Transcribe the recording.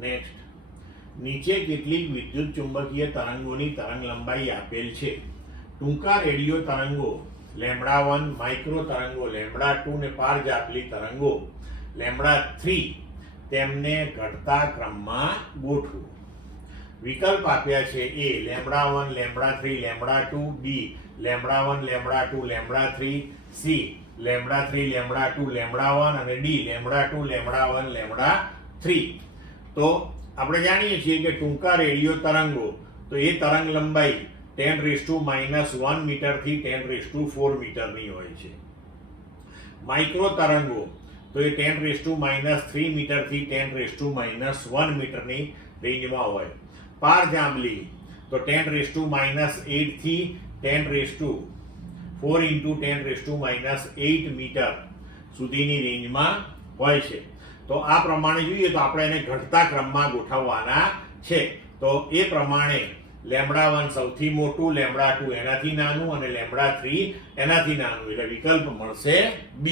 Next, નીચે કેટલીક વિદ્યુત ચુંબકીય તરંગોની તરંગ લંબાઈ આપેલ છે. ટૂંકા રેડિયો તરંગો λ1, માઇક્રો તરંગો λ2 ને પારજાપલી તરંગો λ3 તેમને ઘટતા ક્રમમાં ગોઠવો. વિકલ્પ આપ્યા છે: A λ1, λ3, λ2, B λ1, λ2, λ3, C λ3, λ2, λ1 અને D λ2, λ1, λ3. તો આપણે જાણીએ છીએ કે ટૂંકા રેડિયો તરંગો તો એ તરંગ લંબાઈ 10⁻⁻1 મીટરથી 10⁻4 મીટરની હોય છે. માઇક્રો તરંગો તો એ 10⁻³ મીટરથી 10⁻1 મીટરની રેન્જમાં હોય. પારજાંબલી તો 10⁻8 થી 10⁻4 × 10⁻8 મીટર સુધીની રેન્જમાં હોય છે. તો આ પ્રમાણે જોઈએ તો આપણે એને ઘટતા ક્રમમાં ગોઠવવાના છે. તો એ પ્રમાણે λ1 સૌથી મોટું, λ2 એનાથી નાનું અને λ3 એનાથી નાનું, એટલે વિકલ્પ મળશે B.